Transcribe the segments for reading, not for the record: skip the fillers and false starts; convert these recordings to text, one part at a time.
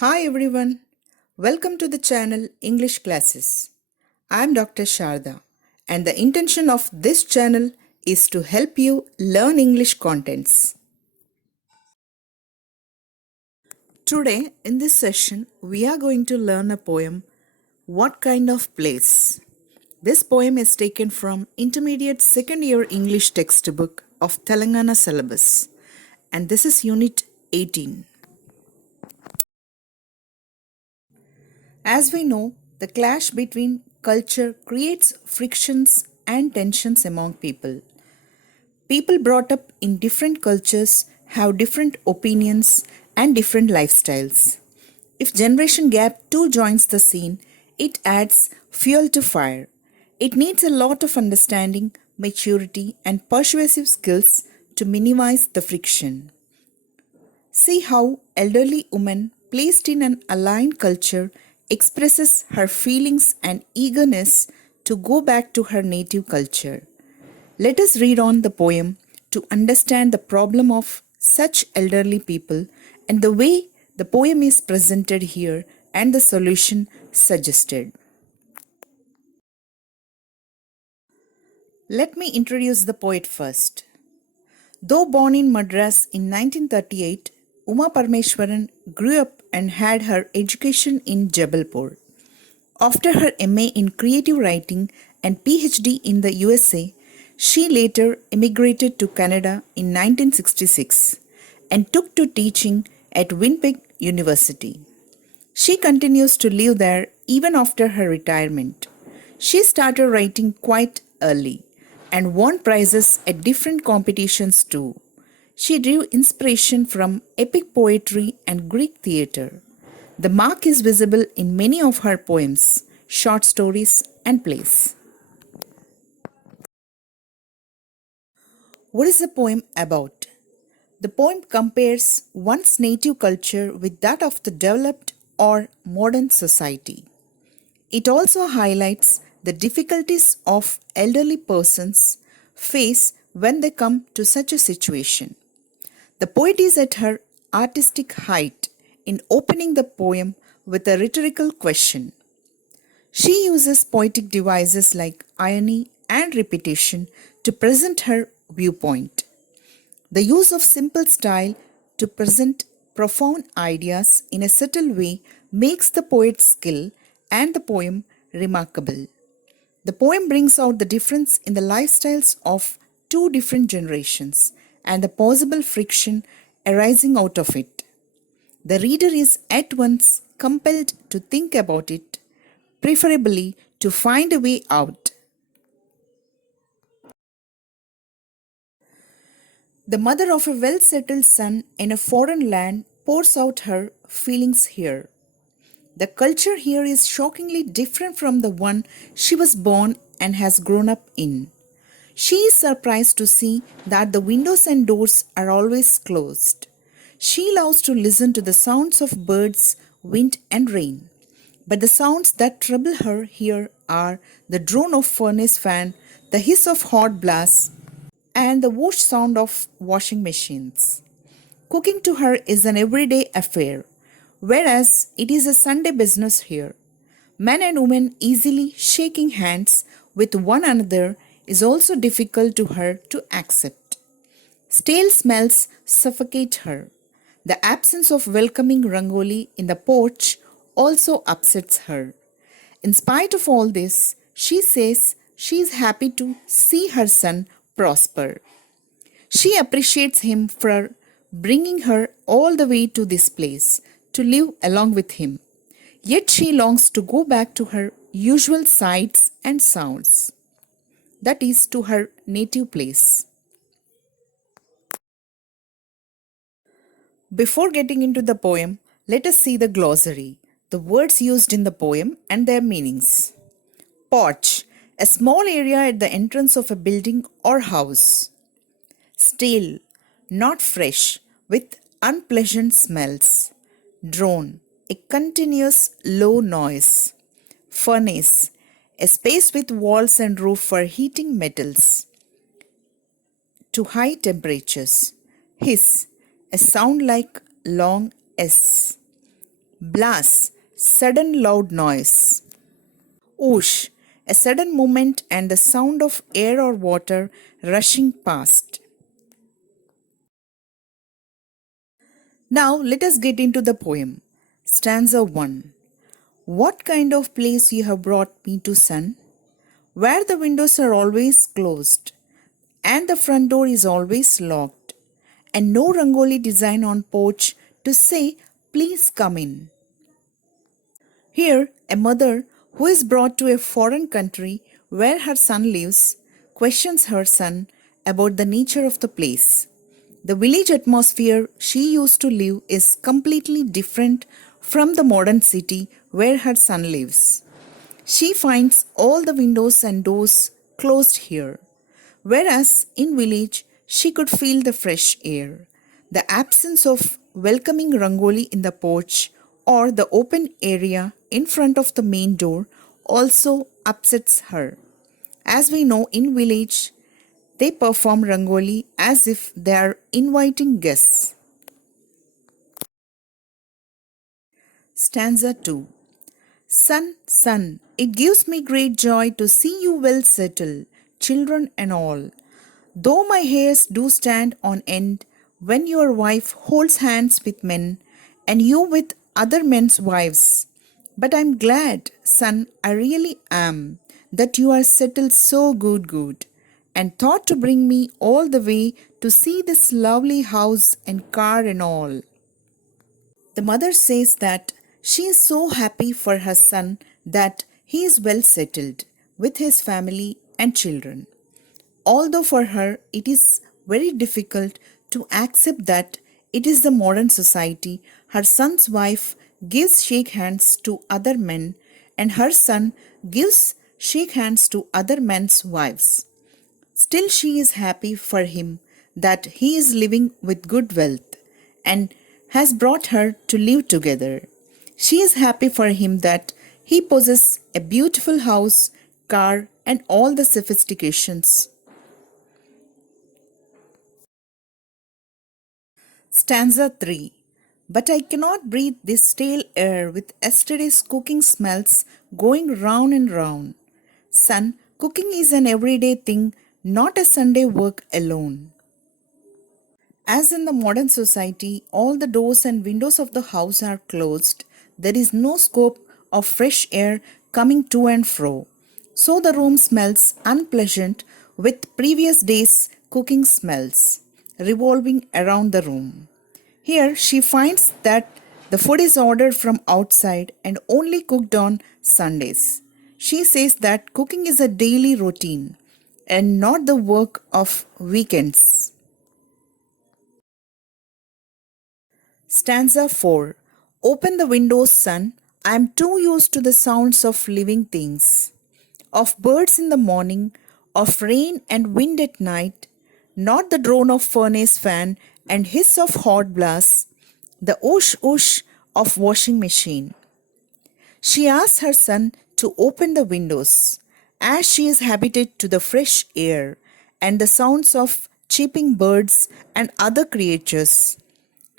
Hi everyone, welcome to the channel English Classes. I am Dr. Sharada and the intention of this channel is to help you learn English contents. Today in this session we are going to learn a poem, What Kind of Place? This poem is taken from Intermediate Second Year English textbook of Telangana syllabus and this is Unit 18. As we know, the clash between culture creates frictions and tensions among people. People brought up in different cultures have different opinions and different lifestyles. If generation gap too joins the scene, it adds fuel to fire. It needs a lot of understanding, maturity, and persuasive skills to minimize the friction. See how elderly woman placed in an aligned culture expresses her feelings and eagerness to go back to her native culture. Let us read on the poem to understand the problem of such elderly people and the way the poem is presented here and the solution suggested. Let me introduce the poet first. Though born in Madras in 1938, Uma Parmeshwaran grew up and had her education in Jabalpur. After her MA in creative writing and PhD in the USA, she later immigrated to Canada in 1966 and took to teaching at Winnipeg University. She continues to live there even after her retirement. She started writing quite early and won prizes at different competitions too. She drew inspiration from epic poetry and Greek theatre. The mark is visible in many of her poems, short stories, and plays. What is the poem about? The poem compares one's native culture with that of the developed or modern society. It also highlights the difficulties of elderly persons face when they come to such a situation. The poet is at her artistic height in opening the poem with a rhetorical question. She uses poetic devices like irony and repetition to present her viewpoint. The use of simple style to present profound ideas in a subtle way makes the poet's skill and the poem remarkable. The poem brings out the difference in the lifestyles of two different generations and the possible friction arising out of it. The reader is at once compelled to think about it, preferably to find a way out. The mother of a well settled son in a foreign land pours out her feelings here. The culture here is shockingly different from the one she was born and has grown up in. She is surprised to see that the windows and doors are always closed. She loves to listen to the sounds of birds, wind, and rain. But the sounds that trouble her here are the drone of furnace fan, the hiss of hot blasts, and the whoosh sound of washing machines. Cooking to her is an everyday affair, whereas it is a Sunday business here. Men and women easily shaking hands with one another is also difficult to her to accept. Stale smells suffocate her. The absence of welcoming rangoli in the porch also upsets her. In spite of all this, she says she is happy to see her son prosper. She appreciates him for bringing her all the way to this place to live along with him. Yet she longs to go back to her usual sights and sounds, that is, to her native place. Before getting into the poem, let us see the glossary, the words used in the poem and their meanings. Porch, a small area at the entrance of a building or house. Stale, not fresh, with unpleasant smells. Drone, a continuous low noise. Furnace, a space with walls and roof for heating metals to high temperatures. Hiss, a sound like long S. Blast, sudden loud noise. Whoosh, a sudden movement and the sound of air or water rushing past. Now let us get into the poem. Stanza 1. What kind of place you have brought me to, son? Where the windows are always closed and the front door is always locked, and no rangoli design on porch to say, please come in. Here, a mother who is brought to a foreign country where her son lives questions her son about the nature of the place. The village atmosphere she used to live is completely different from the modern city where her son lives. She finds all the windows and doors closed here, whereas in village she could feel the fresh air. The absence of welcoming rangoli in the porch or the open area in front of the main door also upsets her. As we know, in village they perform rangoli as if they are inviting guests. Stanza 2. Son, son, it gives me great joy to see you well settled, children and all. Though my hairs do stand on end when your wife holds hands with men and you with other men's wives. But I'm glad, son, I really am, that you are settled so good, and thought to bring me all the way to see this lovely house and car and all. The mother says that she is so happy for her son that he is well settled with his family and children. Although for her it is very difficult to accept that it is the modern society, her son's wife gives shake hands to other men and her son gives shake hands to other men's wives. Still, she is happy for him that he is living with good wealth and has brought her to live together. She is happy for him that he possesses a beautiful house, car, and all the sophistications. Stanza 3. But I cannot breathe this stale air with yesterday's cooking smells going round and round. Son, cooking is an everyday thing, not a Sunday work alone. As in the modern society, all the doors and windows of the house are closed. There is no scope of fresh air coming to and fro. So the room smells unpleasant with previous day's cooking smells revolving around the room. Here she finds that the food is ordered from outside and only cooked on Sundays. She says that cooking is a daily routine and not the work of weekends. Stanza 4. Open the windows, son. I am too used to the sounds of living things, of birds in the morning, of rain and wind at night, not the drone of furnace fan and hiss of hot blast, the whoosh whoosh of washing machine. She asks her son to open the windows, as she is habited to the fresh air and the sounds of chirping birds and other creatures.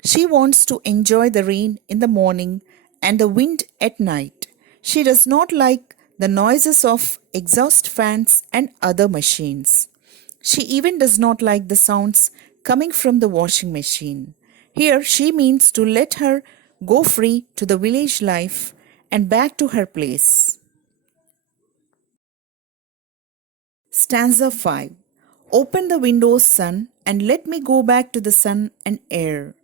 She wants to enjoy the rain in the morning and the wind at night. She does not like the noises of exhaust fans and other machines. She even does not like the sounds coming from the washing machine. Here she means to let her go free to the village life and back to her place. Stanza 5. Open the windows, sun, and let me go back to the sun and air.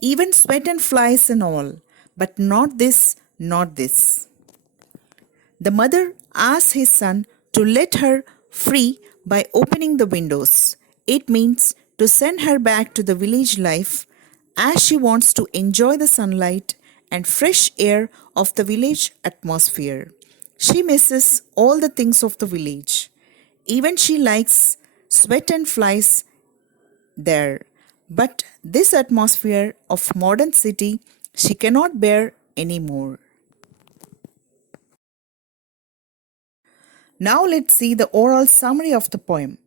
Even sweat and flies and all, but not this, not this. The mother asks his son to let her free by opening the windows. It means to send her back to the village life as she wants to enjoy the sunlight and fresh air of the village atmosphere. She misses all the things of the village. Even she likes sweat and flies there. But this atmosphere of modern city she cannot bear anymore. Now let's see the overall summary of the poem.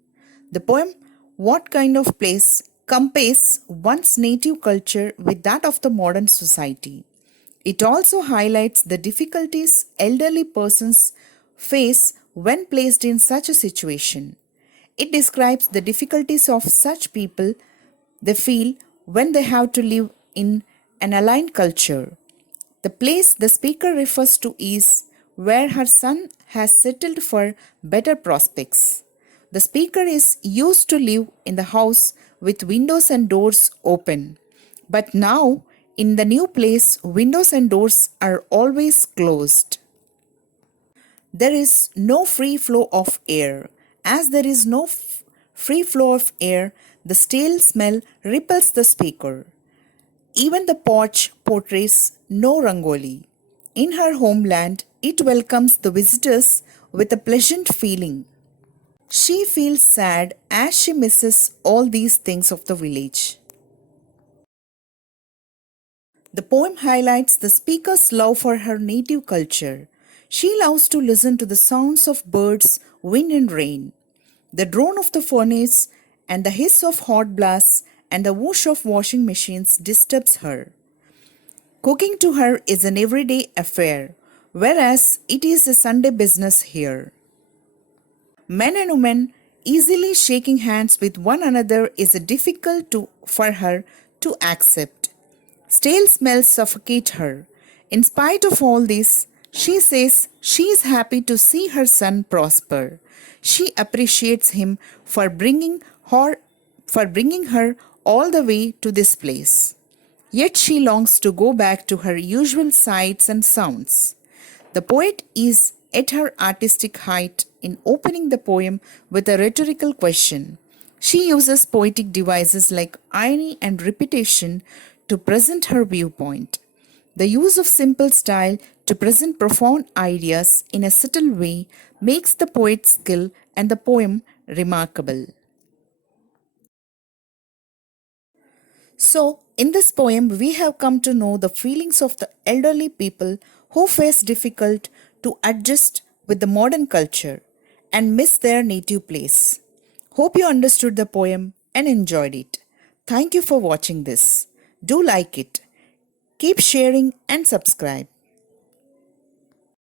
The poem, What Kind of Place, compares one's native culture with that of the modern society. It also highlights the difficulties elderly persons face when placed in such a situation. It describes the difficulties of such people they feel when they have to live in an aligned culture. The place the speaker refers to is where her son has settled for better prospects. The speaker is used to live in the house with windows and doors open. But now, in the new place, windows and doors are always closed. There is no free flow of air. As there is no free flow of air, the stale smell repels the speaker. Even the porch portrays no rangoli. In her homeland, it welcomes the visitors with a pleasant feeling. She feels sad as she misses all these things of the village. The poem highlights the speaker's love for her native culture. She loves to listen to the sounds of birds, wind, and rain. The drone of the furnace and the hiss of hot blasts and the whoosh of washing machines disturbs her. Cooking to her is an everyday affair, whereas it is a Sunday business here. Men and women easily shaking hands with one another is difficult for her to accept. Stale smells suffocate her. In spite of all this, she says she is happy to see her son prosper. She appreciates him for bringing her all the way to this place. Yet she longs to go back to her usual sights and sounds. The poet is at her artistic height in opening the poem with a rhetorical question. She uses poetic devices like irony and repetition to present her viewpoint. The use of simple style to present profound ideas in a subtle way makes the poet's skill and the poem remarkable. So, in this poem, we have come to know the feelings of the elderly people who face difficult to adjust with the modern culture and miss their native place. Hope you understood the poem and enjoyed it. Thank you for watching this. Do like it. Keep sharing and subscribe.